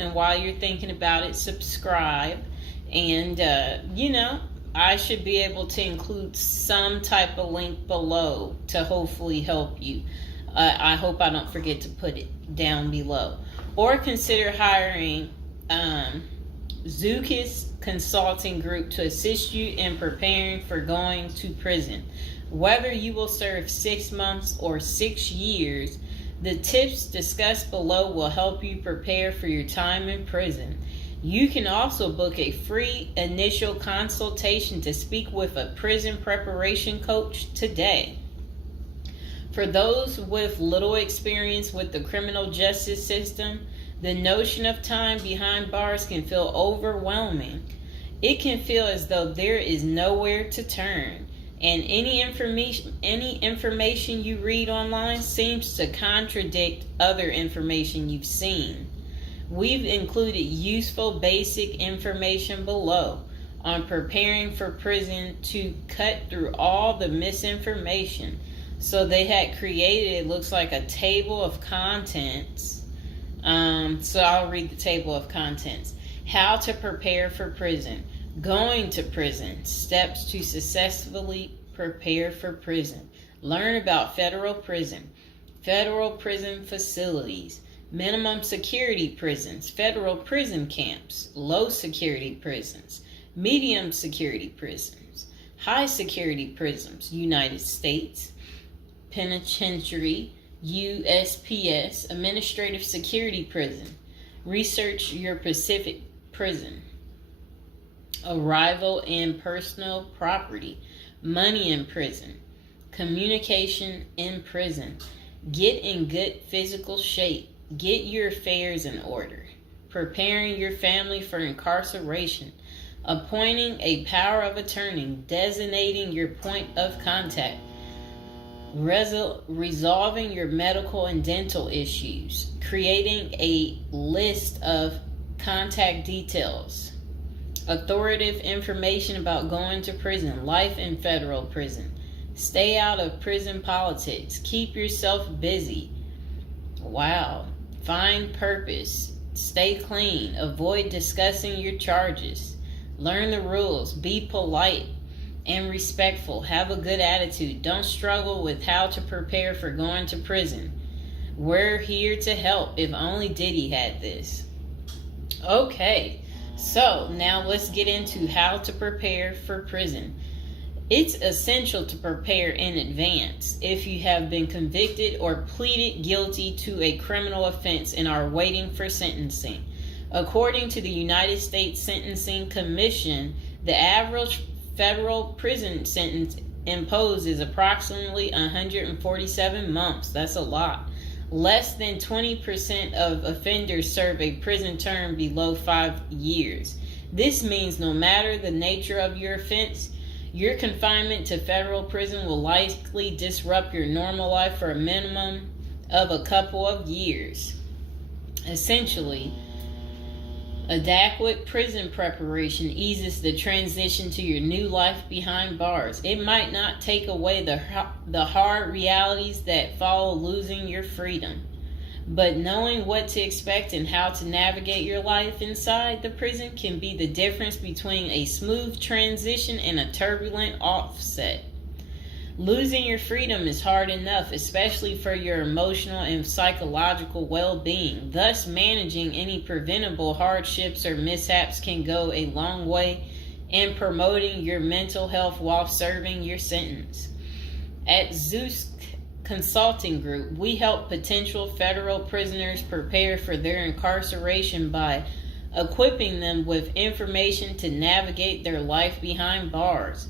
and while you're thinking about it, subscribe. And, I should be able to include some type of link below to hopefully help you. I hope I don't forget to put it down below. Or consider hiring Zukis Consulting Group to assist you in preparing for going to prison. Whether you will serve 6 months or 6 years, the tips discussed below will help you prepare for your time in prison. You can also book a free initial consultation to speak with a prison preparation coach today. For those with little experience with the criminal justice system, the notion of time behind bars can feel overwhelming. It can feel as though there is nowhere to turn, and any information you read online seems to contradict other information you've seen. We've included useful basic information below on preparing for prison to cut through all the misinformation. So they had created, it looks like a table of contents. So I'll read the table of contents. How to prepare for prison. Going to prison. Steps to successfully prepare for prison. Learn about federal prison. Federal prison facilities. Minimum security prisons, federal prison camps, low security prisons, medium security prisons, high security prisons, United States Penitentiary, USPS, administrative security prison. Research your Pacific prison. Arrival and personal property, money in prison, communication in prison. Get in good physical shape. Get your affairs in order. Preparing your family for incarceration. Appointing a power of attorney. Designating your point of contact. Resolving your medical and dental issues. Creating a list of contact details. Authoritative information about going to prison. Life in federal prison. Stay out of prison politics. Keep yourself busy. Wow. Find purpose. Stay clean. Avoid discussing your charges. Learn the rules. Be polite and respectful. Have a good attitude. Don't struggle with how to prepare for going to prison. We're here to help. If only Diddy had this. Okay, so now let's get into how to prepare for prison. It's essential to prepare in advance if you have been convicted or pleaded guilty to a criminal offense and are waiting for sentencing. According to the United States Sentencing Commission, the average federal prison sentence imposed is approximately 147 months. That's a lot. Less than 20% of offenders serve a prison term below 5 years. This means no matter the nature of your offense, your confinement to federal prison will likely disrupt your normal life for a minimum of a couple of years. Essentially, adequate prison preparation eases the transition to your new life behind bars. It might not take away the hard realities that follow losing your freedom, but knowing what to expect and how to navigate your life inside the prison can be the difference between a smooth transition and a turbulent offset. Losing your freedom is hard enough, especially for your emotional and psychological well-being. Thus, managing any preventable hardships or mishaps can go a long way in promoting your mental health while serving your sentence. At Zeus Consulting Group, we help potential federal prisoners prepare for their incarceration by equipping them with information to navigate their life behind bars.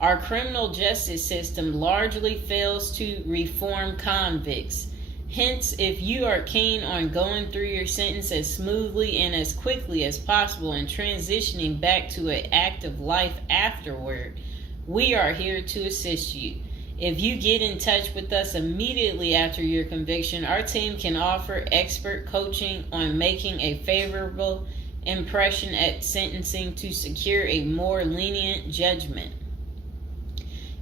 Our criminal justice system largely fails to reform convicts. Hence, if you are keen on going through your sentence as smoothly and as quickly as possible and transitioning back to an active life afterward, we are here to assist you. If you get in touch with us immediately after your conviction, our team can offer expert coaching on making a favorable impression at sentencing to secure a more lenient judgment.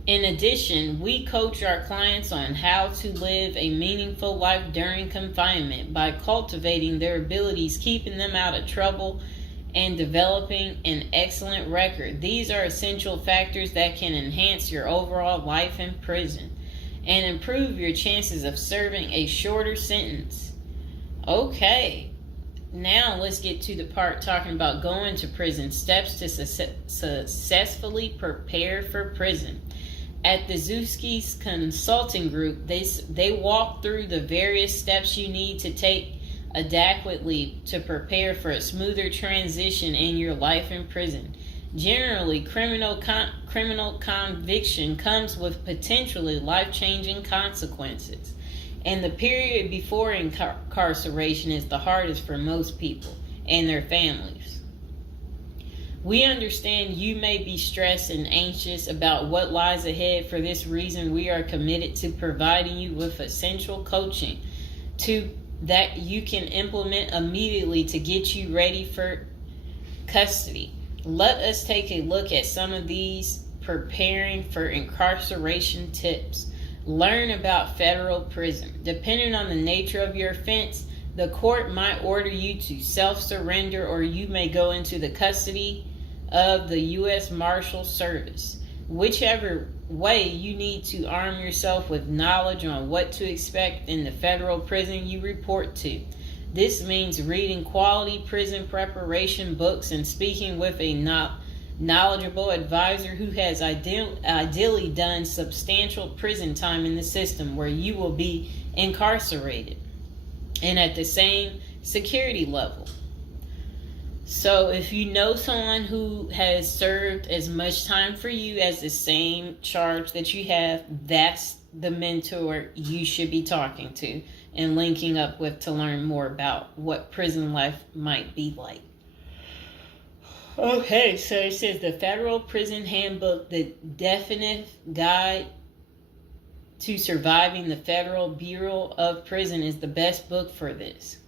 In addition, we coach our clients on how to live a meaningful life during confinement by cultivating their abilities, keeping them out of trouble, and developing an excellent record. These are essential factors that can enhance your overall life in prison and improve your chances of serving a shorter sentence. Okay, now let's get to the part talking about going to prison, steps to successfully prepare for prison. At the Zuski's Consulting Group, they walk through the various steps you need to take adequately to prepare for a smoother transition in your life in prison. Generally, criminal conviction comes with potentially life-changing consequences, and the period before incarceration is the hardest for most people and their families. We understand you may be stressed and anxious about what lies ahead. For this reason, we are committed to providing you with essential coaching that you can implement immediately to get you ready for custody. Let us take a look at some of these preparing for incarceration tips. Learn about federal prison. Depending on the nature of your offense, the court might order you to self-surrender, or you may go into the custody of the U.S. Marshal Service. Whichever way, you need to arm yourself with knowledge on what to expect in the federal prison you report to. This means reading quality prison preparation books and speaking with a knowledgeable advisor who has ideally done substantial prison time in the system where you will be incarcerated and at the same security level. So if you know someone who has served as much time for you as the same charge that you have, that's the mentor you should be talking to and linking up with to learn more about what prison life might be like. Okay, so it says the Federal Prison Handbook, the definitive guide to surviving the Federal Bureau of Prison, is the best book for this.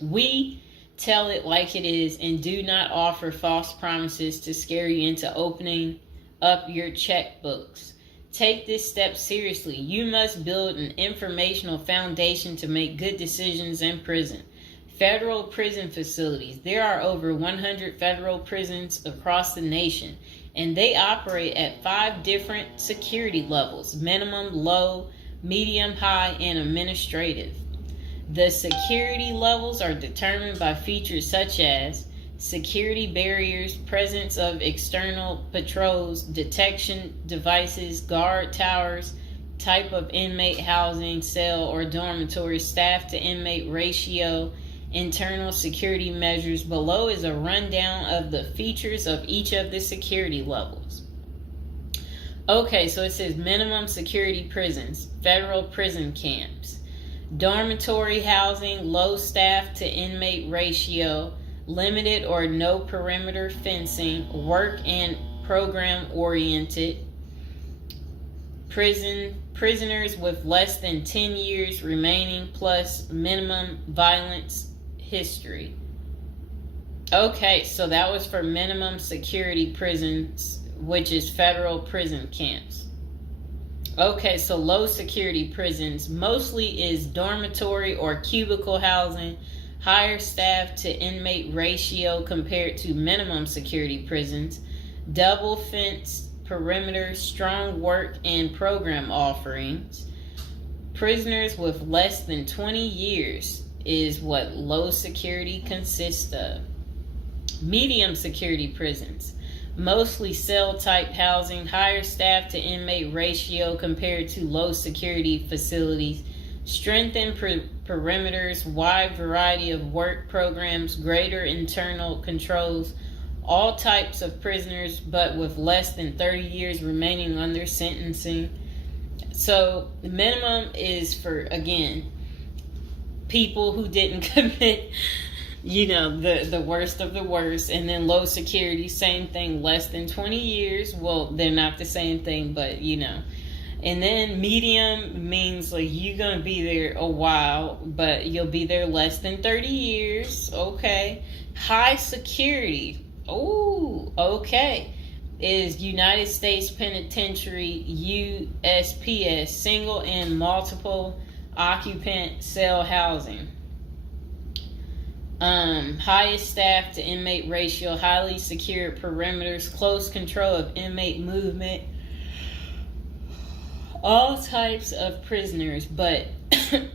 We tell it like it is and do not offer false promises to scare you into opening up your checkbooks. Take this step seriously. You must build an informational foundation to make good decisions in prison. Federal prison facilities. There are over 100 federal prisons across the nation, and they operate at 5 different security levels: minimum, low, medium, high, and administrative. The security levels are determined by features such as security barriers, presence of external patrols, detection devices, guard towers, type of inmate housing, cell or dormitory, staff to inmate ratio, internal security measures. Below is a rundown of the features of each of the security levels. Okay, so it says minimum security prisons, federal prison camps. Dormitory housing, low staff to inmate ratio, limited or no perimeter fencing, work and program oriented. Prisoners with less than 10 years remaining plus minimum violence history. Okay, so that was for minimum security prisons, which is federal prison camps. Okay, so low security prisons mostly is dormitory or cubicle housing, higher staff to inmate ratio compared to minimum security prisons, double fence perimeter, strong work and program offerings. Prisoners with less than 20 years is what low security consists of. Medium security prisons, mostly cell type housing, higher staff to inmate ratio compared to low security facilities, strengthened perimeters, wide variety of work programs, greater internal controls, all types of prisoners but with less than 30 years remaining on their sentencing. So the minimum is for, again, people who didn't commit the worst of the worst. And then low security, same thing, less than 20 years. Well, they're not the same thing, but and then medium means like you're gonna be there a while, but you'll be there less than 30 years. Okay. High security. Oh, okay. is United States Penitentiary, USPS, single and multiple occupant cell housing. Highest staff to inmate ratio, highly secured perimeters, close control of inmate movement, all types of prisoners, but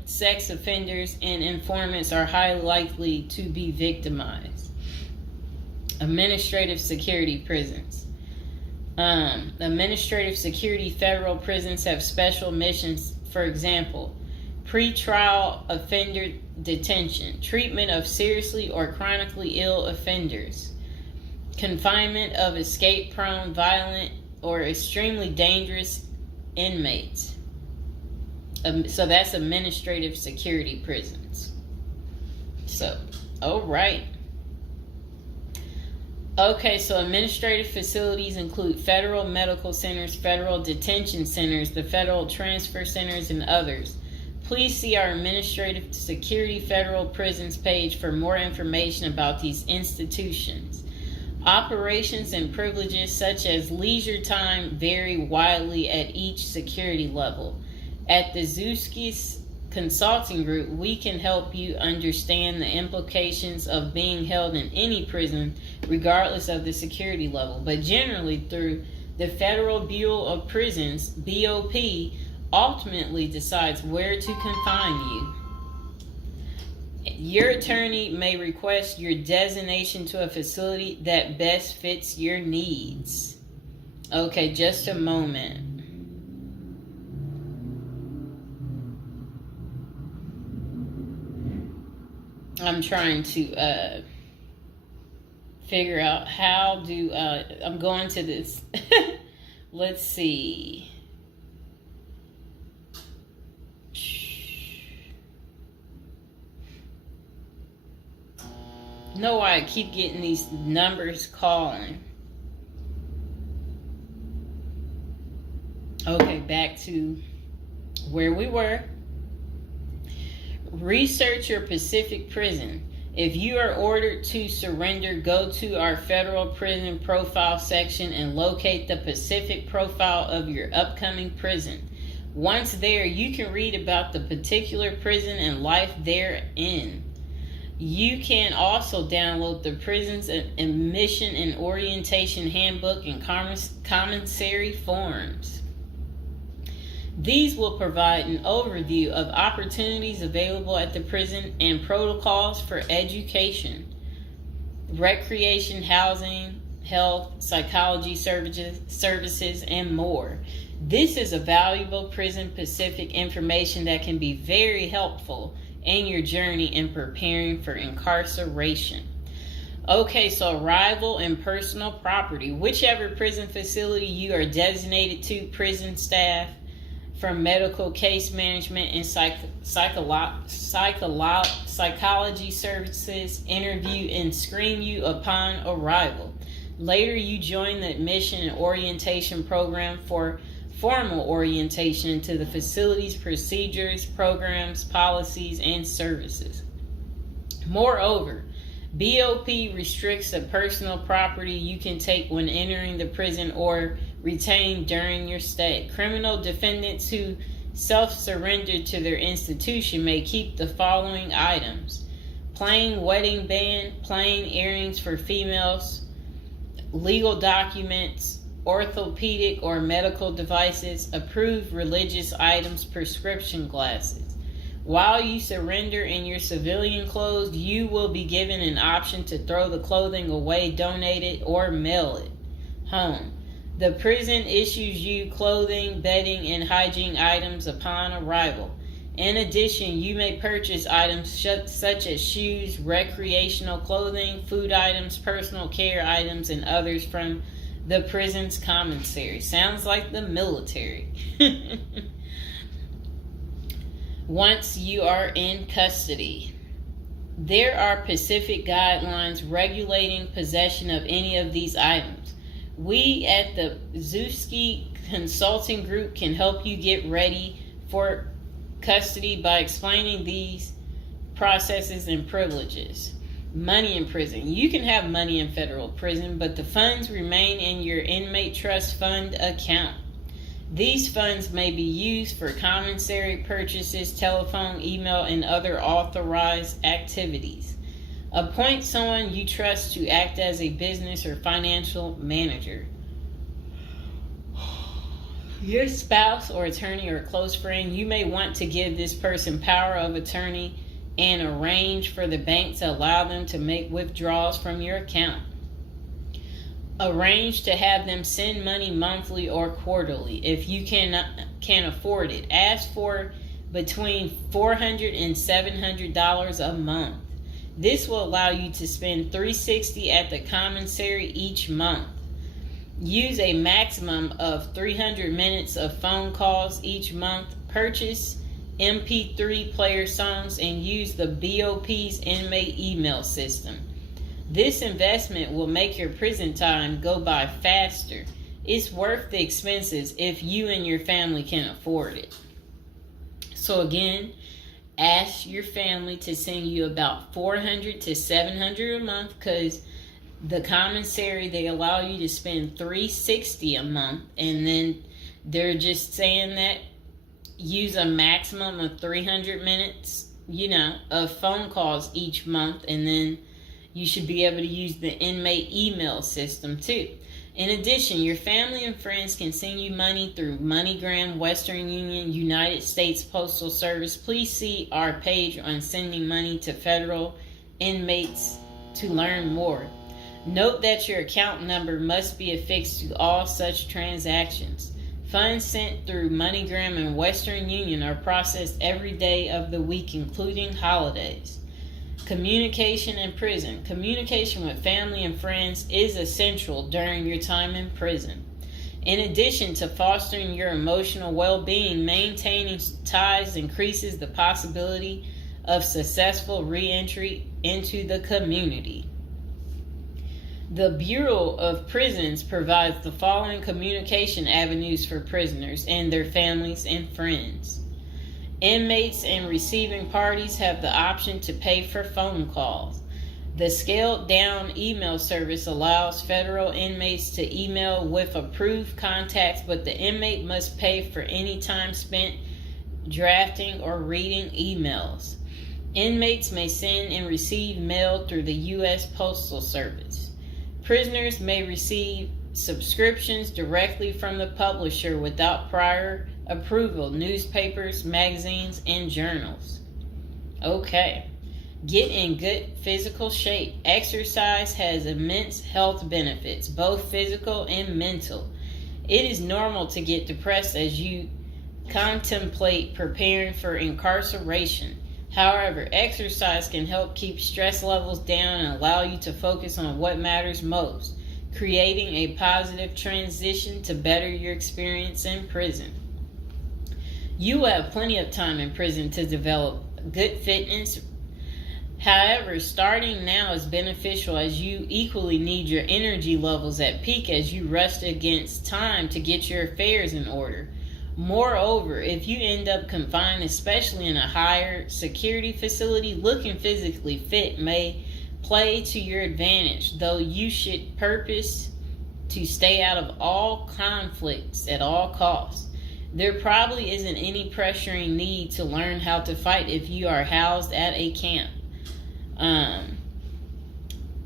sex offenders and informants are highly likely to be victimized. Administrative security prisons. Administrative security federal prisons have special missions, for example, pretrial offender detention, treatment of seriously or chronically ill offenders, confinement of escape-prone, violent, or extremely dangerous inmates. So that's administrative security prisons. So, all right. Okay, so administrative facilities include federal medical centers, federal detention centers, the federal transfer centers, and others. Please see our Administrative Security Federal Prisons page for more information about these institutions. Operations and privileges such as leisure time vary widely at each security level. At the Zuski's Consulting Group, we can help you understand the implications of being held in any prison, regardless of the security level. But generally, through the Federal Bureau of Prisons, BOP, ultimately decides where to confine you. Your attorney may request your designation to a facility that best fits your needs. Okay, just a moment. I'm trying to figure out how do I'm going to this. Let's see. Know why I keep getting these numbers calling. Okay, back to where we were. Research your Pacific prison. If you are ordered to surrender, go to our federal prison profile section and locate the Pacific profile of your upcoming prison. Once there, you can read about the particular prison and life therein. You can also download the prison's admission and orientation handbook and commissary forms. These will provide an overview of opportunities available at the prison and protocols for education, recreation, housing, health, psychology services, and more. This is a valuable Prison Pacific information that can be very helpful in your journey in preparing for incarceration. Okay, so arrival and personal property. Whichever prison facility you are designated to, prison staff from medical case management and psychology services interview and screen you upon arrival. Later, you join the admission and orientation program for formal orientation into the facility's procedures, programs, policies, and services. Moreover, BOP restricts the personal property you can take when entering the prison or retain during your stay. Criminal defendants who self-surrender to their institution may keep the following items: plain wedding band, plain earrings for females, legal documents, orthopedic or medical devices, approved religious items, prescription glasses. While you surrender in your civilian clothes, you will be given an option to throw the clothing away, donate it, or mail it home. The prison issues you clothing, bedding, and hygiene items upon arrival. In addition, you may purchase items such as shoes, recreational clothing, food items, personal care items, and others from the prison's commissary. Sounds like the military. Once you are in custody, there are Pacific guidelines regulating possession of any of these items. We at the Zuski Consulting Group can help you get ready for custody by explaining these processes and privileges. Money in prison. You can have money in federal prison, but the funds remain in your inmate trust fund account. These funds may be used for commissary purchases, telephone, email, and other authorized activities. Appoint someone you trust to act as a business or financial manager. Your spouse or attorney or close friend, you may want to give this person power of attorney and arrange for the bank to allow them to make withdrawals from your account. Arrange to have them send money monthly or quarterly if you can afford it. Ask for between $400 and $700 a month. This will allow you to spend $360 at the commissary each month. Use a maximum of 300 minutes of phone calls each month. Purchase MP3 player songs and use the BOP's inmate email system. This investment will make your prison time go by faster. It's worth the expenses if you and your family can afford it. So again, ask your family to send you about $400 to $700 a month, because the commissary, they allow you to spend $360 a month, and then they're just saying that use a maximum of 300 minutes, of phone calls each month, and then you should be able to use the inmate email system too. In addition, your family and friends can send you money through MoneyGram, Western Union, United States Postal Service. Please see our page on sending money to federal inmates to learn more. Note that your account number must be affixed to all such transactions. Funds sent through MoneyGram and Western Union are processed every day of the week, including holidays. Communication in prison. Communication with family and friends is essential during your time in prison. In addition to fostering your emotional well-being, maintaining ties increases the possibility of successful re-entry into the community. The Bureau of Prisons provides the following communication avenues for prisoners and their families and friends. Inmates and receiving parties have the option to pay for phone calls. The scaled-down email service allows federal inmates to email with approved contacts, but the inmate must pay for any time spent drafting or reading emails. Inmates may send and receive mail through the U.S. Postal Service. Prisoners may receive subscriptions directly from the publisher without prior approval, newspapers, magazines, and journals. Okay. Get in good physical shape. Exercise has immense health benefits, both physical and mental. It is normal to get depressed as you contemplate preparing for incarceration. However, exercise can help keep stress levels down and allow you to focus on what matters most, creating a positive transition to better your experience in prison. You will have plenty of time in prison to develop good fitness. However, starting now is beneficial as you equally need your energy levels at peak as you rush against time to get your affairs in order. Moreover, if you end up confined, especially in a higher security facility, looking physically fit may play to your advantage, though you should purpose to stay out of all conflicts at all costs. There probably isn't any pressuring need to learn how to fight if you are housed at a camp,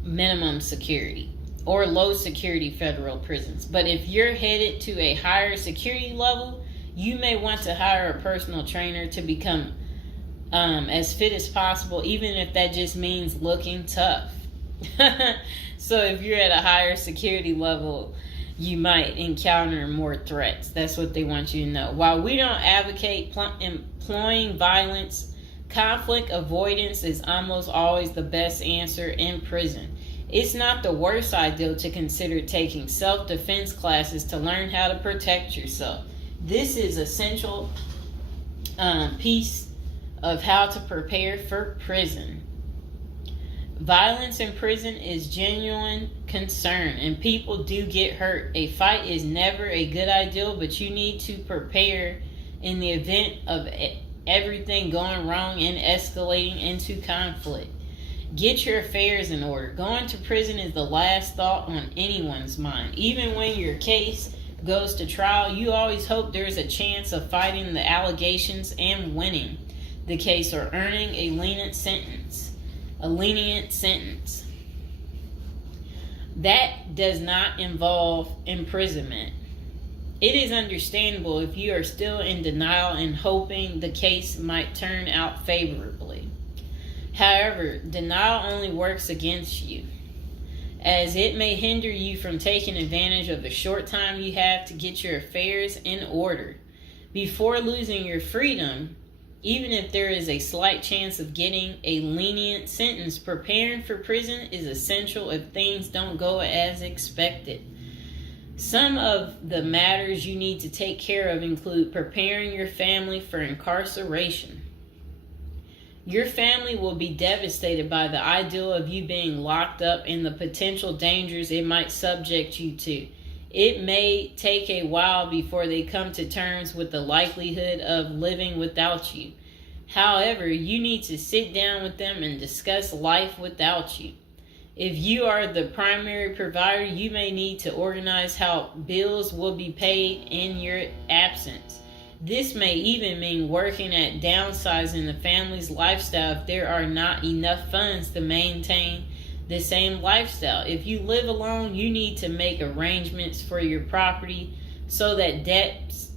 minimum security, or low security federal prisons. But if you're headed to a higher security level, you may want to hire a personal trainer to become as fit as possible, even if that just means looking tough. So if you're at a higher security level, you might encounter more threats. That's what they want you to know. While we don't advocate employing violence, conflict avoidance is almost always the best answer in prison. It's not the worst idea to consider taking self-defense classes to learn how to protect yourself. This is essential piece of how to prepare for prison. Violence in prison is genuine concern, and people do get hurt. A fight is never a good idea, but you need to prepare in the event of everything going wrong and escalating into conflict. Get your affairs in order. Going to prison is the last thought on anyone's mind. Even when your case goes to trial, you always hope there's a chance of fighting the allegations and winning the case or earning a lenient sentence. That does not involve imprisonment. It is understandable if you are still in denial and hoping the case might turn out favorably. However, denial only works against you, as it may hinder you from taking advantage of the short time you have to get your affairs in order. Before losing your freedom, even if there is a slight chance of getting a lenient sentence, preparing for prison is essential if things don't go as expected. Some of the matters you need to take care of include preparing your family for incarceration. Your family will be devastated by the idea of you being locked up and the potential dangers it might subject you to. It may take a while before they come to terms with the likelihood of living without you. However, you need to sit down with them and discuss life without you. If you are the primary provider, you may need to organize how bills will be paid in your absence. This may even mean working at downsizing the family's lifestyle if there are not enough funds to maintain the same lifestyle. If you live alone, you need to make arrangements for your property so that debts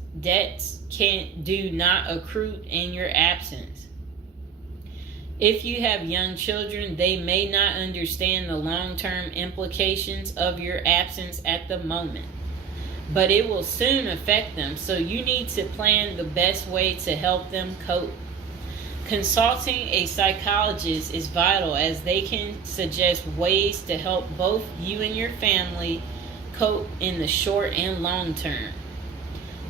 do not accrue in your absence. If you have young children, they may not understand the long-term implications of your absence at the moment, but it will soon affect them, so you need to plan the best way to help them cope. Consulting a psychologist is vital, as they can suggest ways to help both you and your family cope in the short and long term.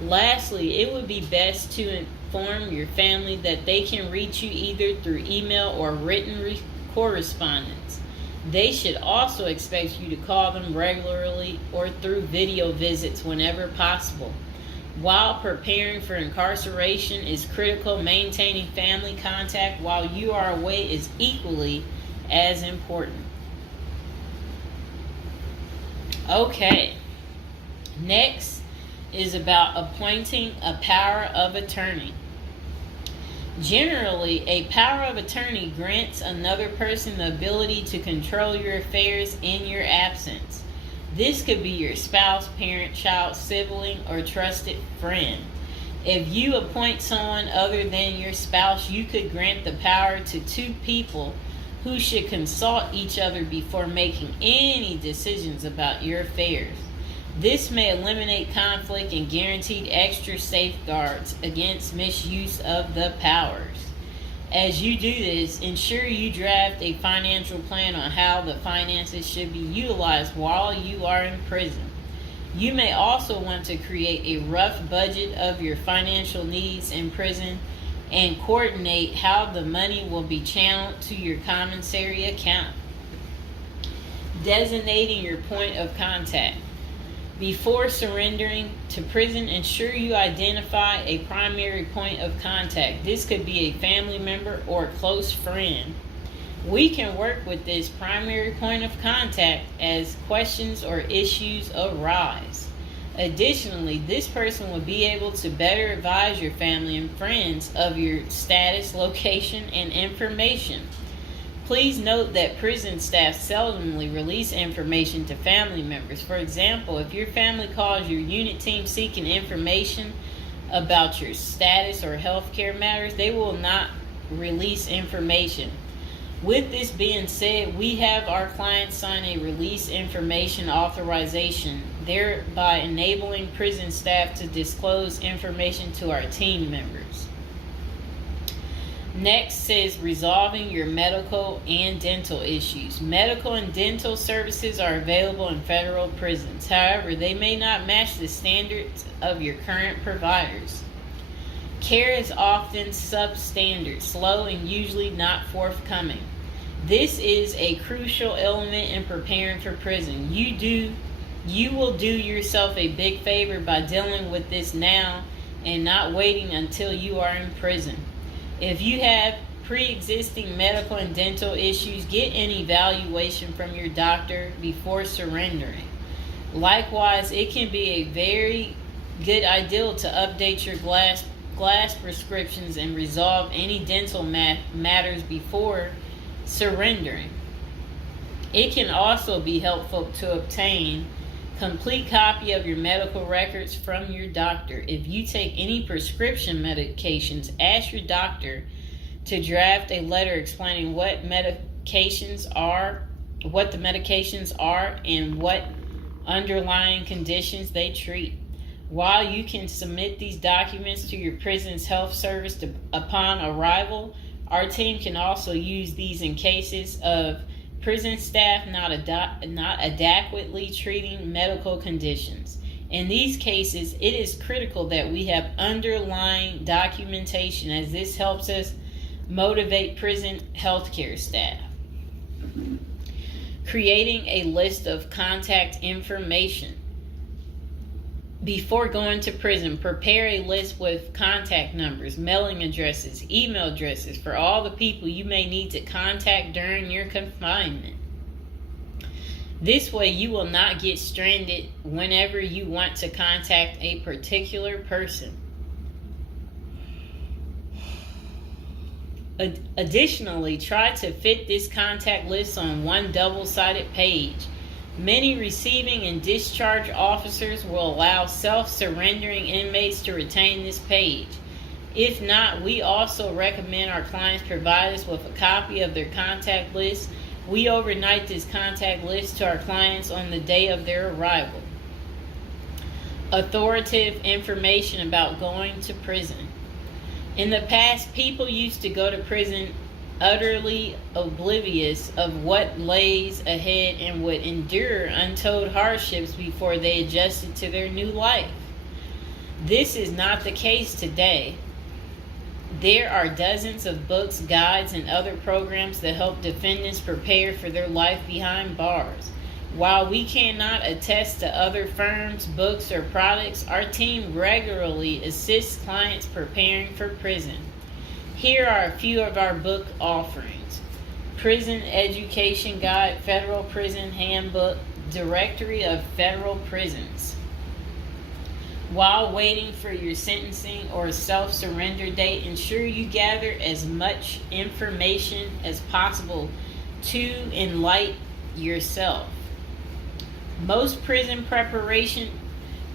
Lastly, it would be best to inform your family that they can reach you either through email or written correspondence. They should also expect you to call them regularly or through video visits whenever possible. While preparing for incarceration is critical, maintaining family contact while you are away is equally as important. Okay, next is about appointing a power of attorney. Generally, a power of attorney grants another person the ability to control your affairs in your absence. This could be your spouse, parent, child, sibling, or trusted friend. If you appoint someone other than your spouse, you could grant the power to two people who should consult each other before making any decisions about your affairs. This may eliminate conflict and guarantee extra safeguards against misuse of the powers. As you do this, ensure you draft a financial plan on how the finances should be utilized while you are in prison. You may also want to create a rough budget of your financial needs in prison and coordinate how the money will be channeled to your commissary account. Designating your point of contact. Before surrendering to prison, ensure you identify a primary point of contact. This could be a family member or a close friend. We can work with this primary point of contact as questions or issues arise. Additionally, this person will be able to better advise your family and friends of your status, location, and information. Please note that prison staff seldomly release information to family members. For example, if your family calls your unit team seeking information about your status or healthcare matters, they will not release information. With this being said, we have our clients sign a release information authorization, thereby enabling prison staff to disclose information to our team members. Next says resolving your medical and dental issues. Medical and dental services are available in federal prisons. However, they may not match the standards of your current providers. Care is often substandard, slow, and usually not forthcoming. This is a crucial element in preparing for prison. You will do yourself a big favor by dealing with this now and not waiting until you are in prison. If you have pre-existing medical and dental issues, get an evaluation from your doctor before surrendering. Likewise, it can be a very good idea to update your glass prescriptions and resolve any dental matters before surrendering. It can also be helpful to obtain complete copy of your medical records from your doctor. If you take any prescription medications, ask your doctor to draft a letter explaining what the medications are, and what underlying conditions they treat. While you can submit these documents to your prison's health service upon arrival, our team can also use these in cases of prison staff not adequately treating medical conditions. In these cases, it is critical that we have underlying documentation, as this helps us motivate prison healthcare staff. Creating a list of contact information. Before going to prison, prepare a list with contact numbers, mailing addresses, email addresses for all the people you may need to contact during your confinement. This way, you will not get stranded whenever you want to contact a particular person. Additionally, try to fit this contact list on one double-sided page. Many receiving and discharge officers will allow self-surrendering inmates to retain this page. If not, we also recommend our clients provide us with a copy of their contact list. We overnight this contact list to our clients on the day of their arrival. Authoritative information about going to prison. In the past, people used to go to prison utterly oblivious of what lays ahead and would endure untold hardships before they adjusted to their new life. This is not the case today. There are dozens of books, guides, and other programs that help defendants prepare for their life behind bars. While we cannot attest to other firms, books, or products, our team regularly assists clients preparing for prison. Here are a few of our book offerings: Prison Education Guide, Federal Prison Handbook, Directory of Federal Prisons. While waiting for your sentencing or self-surrender date, ensure you gather as much information as possible to enlighten yourself. Most prison preparation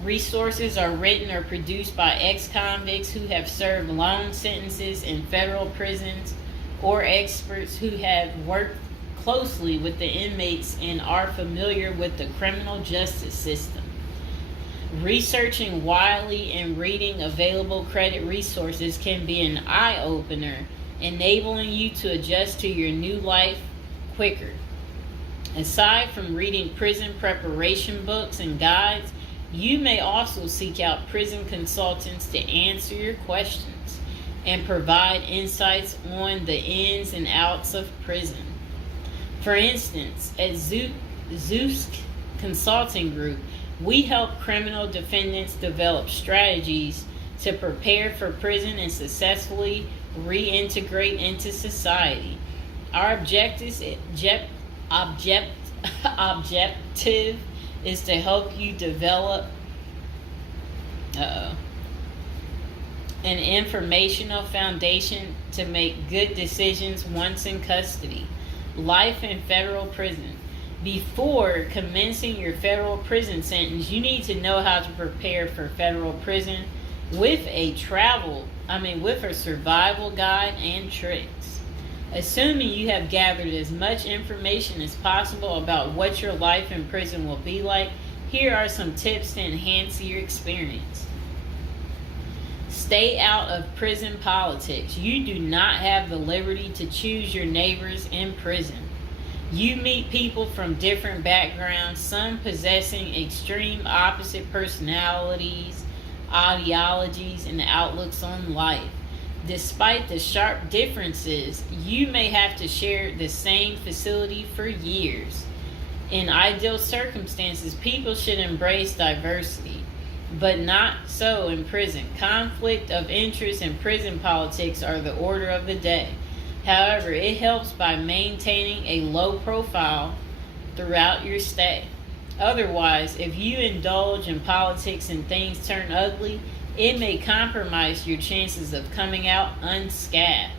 resources are written or produced by ex-convicts who have served long sentences in federal prisons, or experts who have worked closely with the inmates and are familiar with the criminal justice system. Researching widely and reading available credit resources can be an eye-opener, enabling you to adjust to your new life quicker. Aside from reading prison preparation books and guides, you may also seek out prison consultants to answer your questions and provide insights on the ins and outs of prison. For instance, at Zeus Consulting Group, we help criminal defendants develop strategies to prepare for prison and successfully reintegrate into society. Our objective is to help you develop an informational foundation to make good decisions once in custody. Life in federal prison. Before commencing your federal prison sentence, you need to know how to prepare for federal prison with a survival guide and tricks. Assuming you have gathered as much information as possible about what your life in prison will be like, here are some tips to enhance your experience. Stay out of prison politics. You do not have the liberty to choose your neighbors in prison. You meet people from different backgrounds, some possessing extreme opposite personalities, ideologies, and outlooks on life. Despite the sharp differences, you may have to share the same facility for years. In ideal circumstances, people should embrace diversity, but not so in prison. Conflict of interest and prison politics are the order of the day. However, it helps by maintaining a low profile throughout your stay. Otherwise, if you indulge in politics and things turn ugly, it may compromise your chances of coming out unscathed.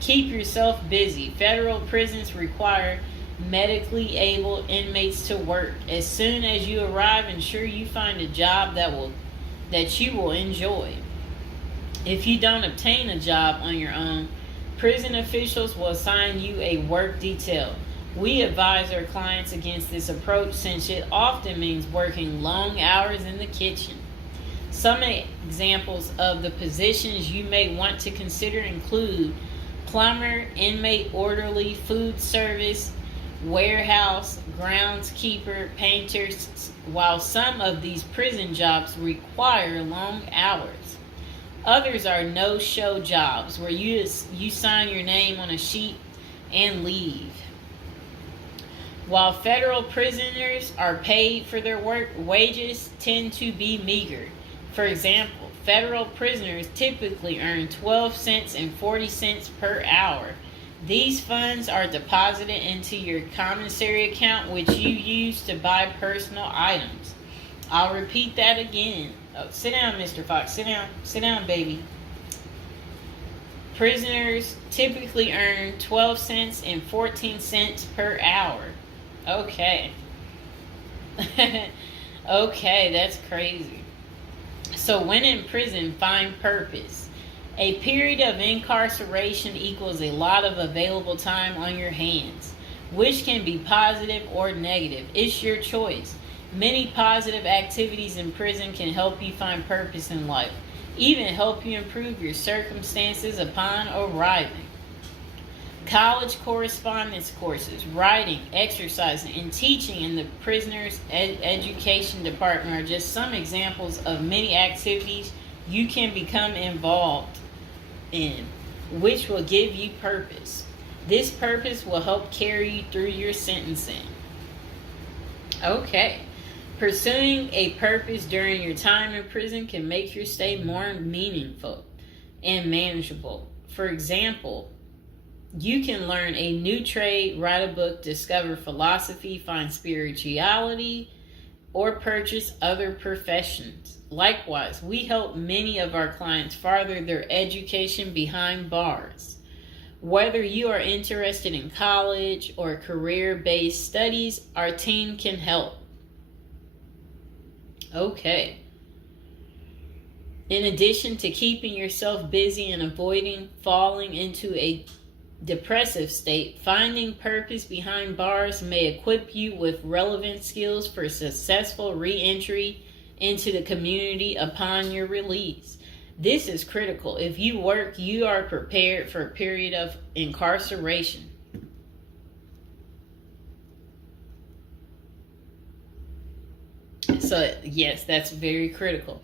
Keep yourself busy. Federal prisons require medically able inmates to work. As soon as you arrive, ensure you find a job that you will enjoy. If you don't obtain a job on your own, prison officials will assign you a work detail. We advise our clients against this approach since it often means working long hours in the kitchen. Some examples of the positions you may want to consider include plumber, inmate orderly, food service, warehouse, groundskeeper, painters, while some of these prison jobs require long hours. Others are no-show jobs where you sign your name on a sheet and leave. While federal prisoners are paid for their work, wages tend to be meager. For example, federal prisoners typically earn 12 cents and 40 cents per hour. These funds are deposited into your commissary account, which you use to buy personal items. I'll repeat that again. Oh, sit down, Mr. Fox. Sit down. Sit down, baby. Prisoners typically earn 12 cents and 14 cents per hour. Okay. Okay, that's crazy. So when in prison, find purpose. A period of incarceration equals a lot of available time on your hands, which can be positive or negative. It's your choice. Many positive activities in prison can help you find purpose in life, even help you improve your circumstances upon arriving. College correspondence courses, writing, exercising, and teaching in the prisoner's education department are just some examples of many activities you can become involved in, which will give you purpose. This purpose will help carry you through your sentencing. Okay. Pursuing a purpose during your time in prison can make your stay more meaningful and manageable. For example, you can learn a new trade, write a book, discover philosophy, find spirituality, or purchase other professions. Likewise, we help many of our clients further their education behind bars. Whether you are interested in college or career-based studies, our team can help. Okay. In addition to keeping yourself busy and avoiding falling into a depressive state, finding purpose behind bars may equip you with relevant skills for successful re-entry into the community upon your release. This is critical. If you work, you are prepared for a period of incarceration. So, yes, that's very critical.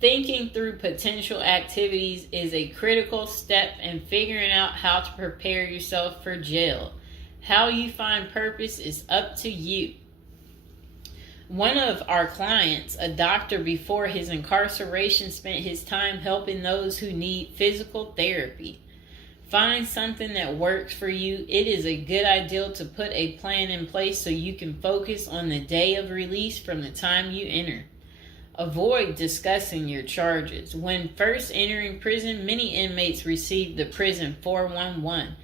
Thinking through potential activities is a critical step in figuring out how to prepare yourself for jail. How you find purpose is up to you. One of our clients, a doctor before his incarceration, spent his time helping those who need physical therapy. Find something that works for you. It is a good idea to put a plan in place so you can focus on the day of release from the time you enter. Avoid discussing your charges. When first entering prison, many inmates receive the prison 411.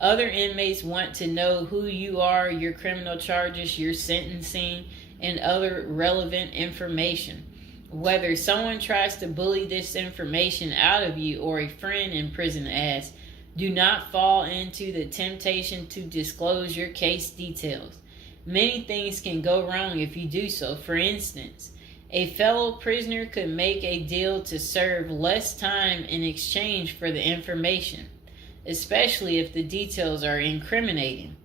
Other inmates want to know who you are, your criminal charges, your sentencing, and other relevant information. Whether someone tries to bully this information out of you or a friend in prison asks, do not fall into the temptation to disclose your case details. Many things can go wrong if you do so. For instance, a fellow prisoner could make a deal to serve less time in exchange for the information, especially if the details are incriminating.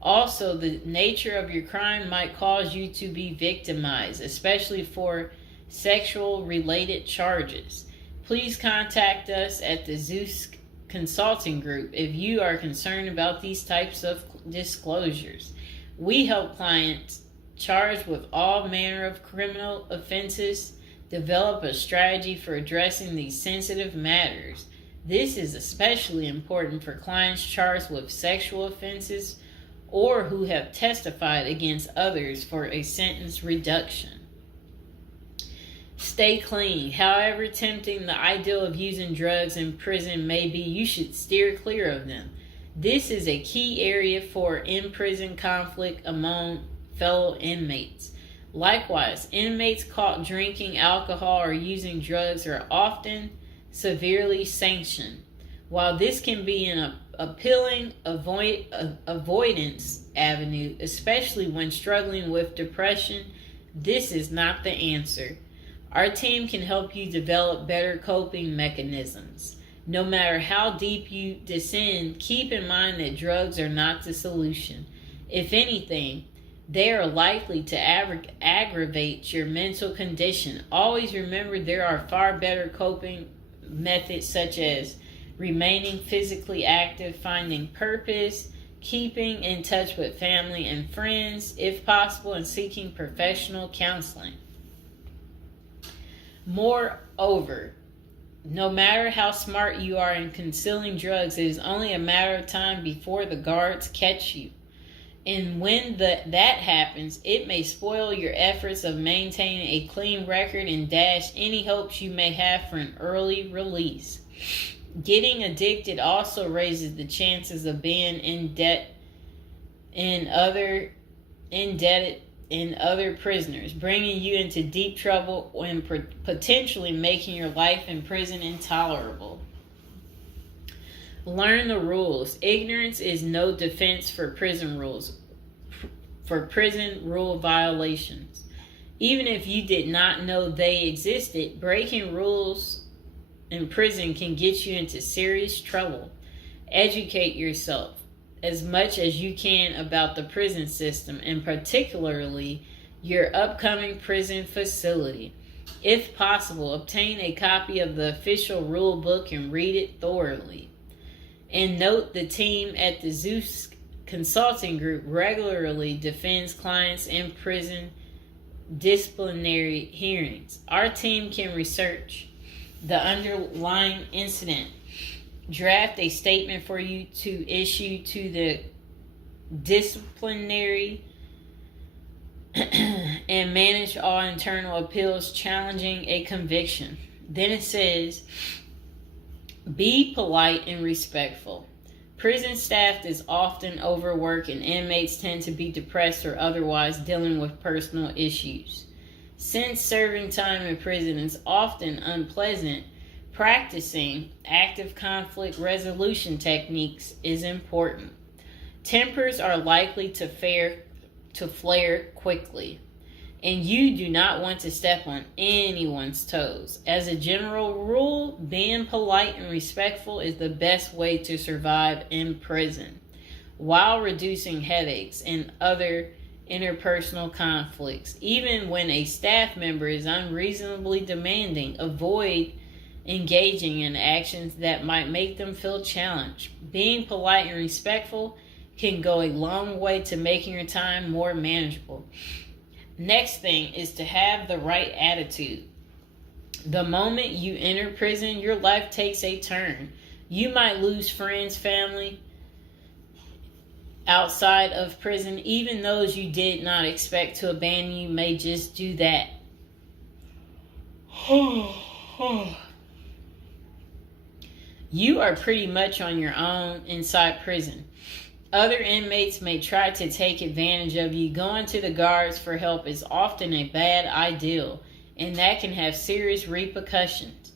Also, the nature of your crime might cause you to be victimized, especially for sexual-related charges. Please contact us at the Zeus Consulting Group if you are concerned about these types of disclosures. We help clients charged with all manner of criminal offenses develop a strategy for addressing these sensitive matters. This is especially important for clients charged with sexual offenses or who have testified against others for a sentence reduction. Stay clean. However tempting the ideal of using drugs in prison may be, you should steer clear of them. This is a key area for in-prison conflict among fellow inmates. Likewise, inmates caught drinking alcohol or using drugs are often severely sanctioned. While this can be an appealing avoidance avenue, especially when struggling with depression, this is not the answer. Our team can help you develop better coping mechanisms. No matter how deep you descend, keep in mind that drugs are not the solution. If anything, they are likely to aggravate your mental condition. Always remember there are far better coping methods such as remaining physically active, finding purpose, keeping in touch with family and friends, if possible, and seeking professional counseling. Moreover, no matter how smart you are in concealing drugs, it is only a matter of time before the guards catch you. And when that happens, it may spoil your efforts of maintaining a clean record and dash any hopes you may have for an early release. Getting addicted also raises the chances of being indebted in other prisoners, bringing you into deep trouble and potentially making your life in prison intolerable. Learn the rules. Ignorance is no defense for prison rules, for prison rule violations. Even if you did not know they existed, breaking rules in prison can get you into serious trouble. Educate yourself as much as you can about the prison system, and particularly your upcoming prison facility. If possible, obtain a copy of the official rule book and read it thoroughly. And note, the team at the Zeus Consulting Group regularly defends clients in prison disciplinary hearings. Our team can research the underlying incident, draft a statement for you to issue to the disciplinary and manage all internal appeals challenging a conviction. Then it says, be polite and respectful. Prison staff is often overworked and inmates tend to be depressed or otherwise dealing with personal issues. Since serving time in prison is often unpleasant, practicing active conflict resolution techniques is important. Tempers are likely to flare quickly, and you do not want to step on anyone's toes. As a general rule, being polite and respectful is the best way to survive in prison, while reducing headaches and other interpersonal conflicts. Even when a staff member is unreasonably demanding, avoid engaging in actions that might make them feel challenged. Being polite and respectful can go a long way to making your time more manageable. Next thing is to have the right attitude. The moment you enter prison, your life takes a turn. You might lose friends, family outside of prison. Even those you did not expect to abandon you may just do that. You are pretty much on your own inside prison. Other inmates may try to take advantage of you. Going to the guards for help is often a bad idea, and that can have serious repercussions.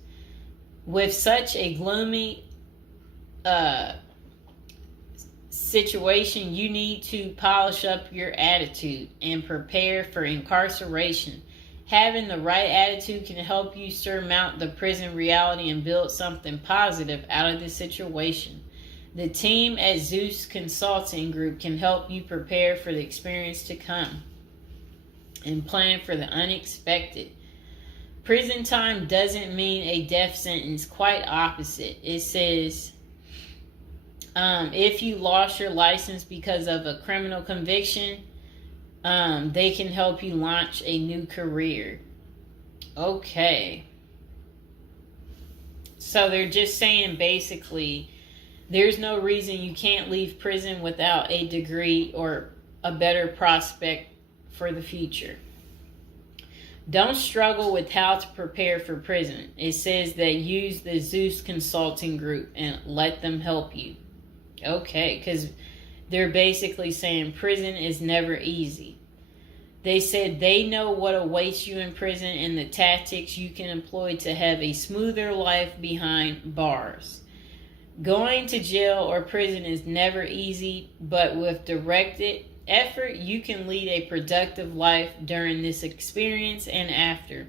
With such a gloomy situation, you need to polish up your attitude and prepare for incarceration. Having the right attitude can help you surmount the prison reality and build something positive out of the situation. The team at Zeus Consulting Group can help you prepare for the experience to come and plan for the unexpected. Prison time doesn't mean a death sentence, quite opposite. It says, if you lost your license because of a criminal conviction, they can help you launch a new career. Okay. So they're just saying basically there's no reason you can't leave prison without a degree or a better prospect for the future. Don't struggle with how to prepare for prison. It says that use the Zeus Consulting Group and let them help you. Okay, because they're basically saying prison is never easy. They said they know what awaits you in prison and the tactics you can employ to have a smoother life behind bars. Going to jail or prison is never easy, but with directed effort, you can lead a productive life during this experience and after.